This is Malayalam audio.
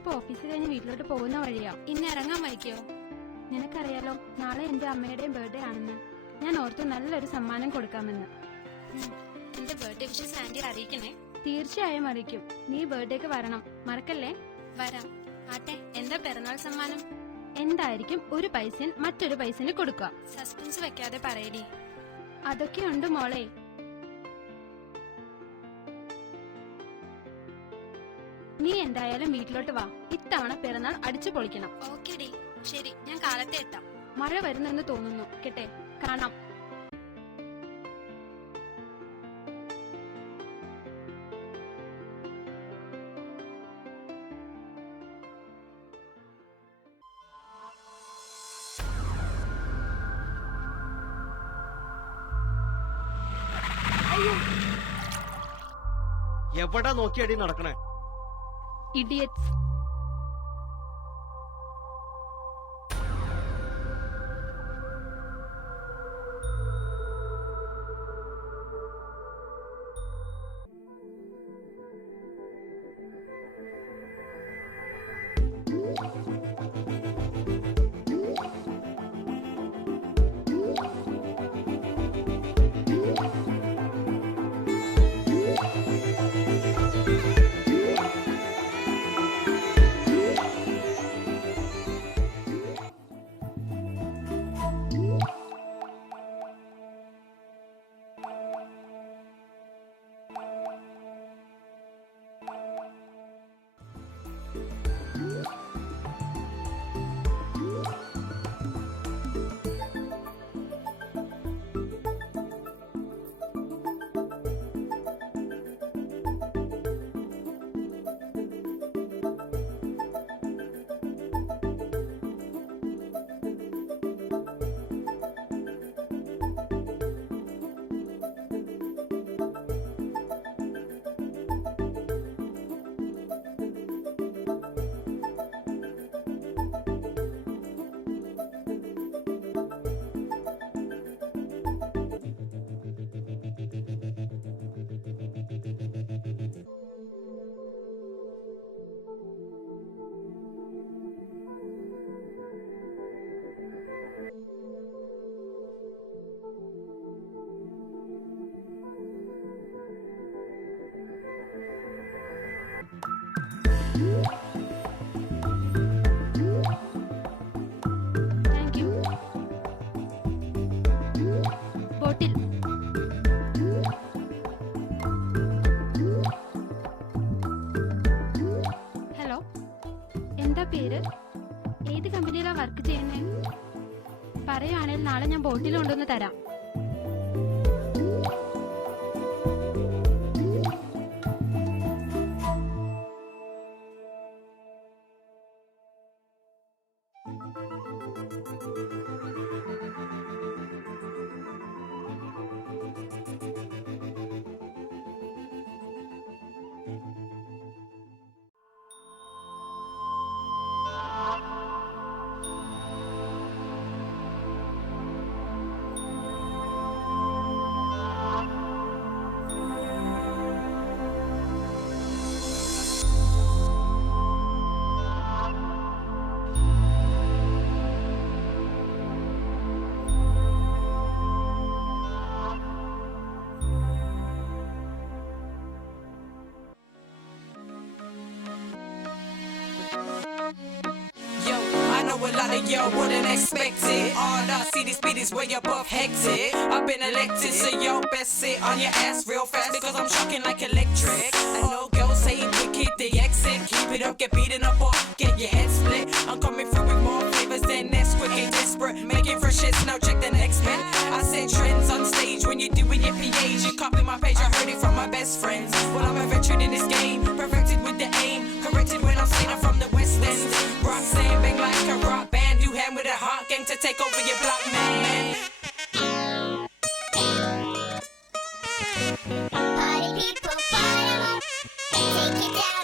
ഞാനിപ്പോ ഓഫീസ് കഴിഞ്ഞ് വീട്ടിലോട്ട് പോകുന്ന വഴിയാ. ഇന്ന് ഇറങ്ങാൻ വൈകിയോ? നിനക്കറിയാലോ നാളെ എന്റെ അമ്മയുടെയും ബർത്ത്ഡേ ആണെന്ന്. ഞാൻ ഓർത്തു നല്ലൊരു സമ്മാനം കൊടുക്കാമെന്ന്. എന്റെ ബർത്ത്ഡേ വിഷസ് ആന്റി അറിയിക്കണേ. തീർച്ചയായും അറിയിക്കും. നീ ബർത്ത്ഡേക്ക് വരണം, മറക്കല്ലേ. വരാം. ആട്ടെ, എന്താ പിറന്നാൾ സമ്മാനം? എന്തായിരിക്കും ഒരു പൈസൻ മറ്റൊരു പൈസന് കൊടുക്കുക? സസ്പെൻസ് വെക്കാതെ പറയടി. അതൊക്കെയുണ്ട് മോളെ. നീ എന്തായാലും വീട്ടിലോട്ട് വാ. ഇത്തവണ പിറന്നാൾ അടിച്ചു പൊളിക്കണം. ഓക്കേടി, ശരി, ഞാൻ കാലത്തെ എത്താം. മഴ വരുന്നെന്ന് തോന്നുന്നു. കേട്ടെ, കാണാം. എവിടെ നോക്കിയടി നടക്കണേ? Idiots. Thank you. Bottle. Hello, എന്താ പേര്? ഏത് കമ്പനിയിലാ വർക്ക് ചെയ്യുന്നേ? പറയുവാണെങ്കിൽ നാളെ ഞാൻ ബോട്ടിൽ കൊണ്ടുവന്ന് തരാം. A lot of y'all wouldn't expect it. All I see these speedies where you're above hectic. I've been elected, so y'all best sit on your ass real fast because I'm shocking like electric. I know girls saying wicked, they exit. Keep it up, get beaten up or get your head split. I'm coming through with more flavors than Nesquik. Ain't desperate, making fresh hits, now check the next man. I set trends on stage when you're doing your PAs. You copy my page, I heard it from my best friends. Well, I'm a veteran in this game, perfected with the aim. Corrected when I'm saying I'm from the West End. Rock saying bang like a rock band. You hand with a hot gang to take over your block, man. Party people, fire up, take it down.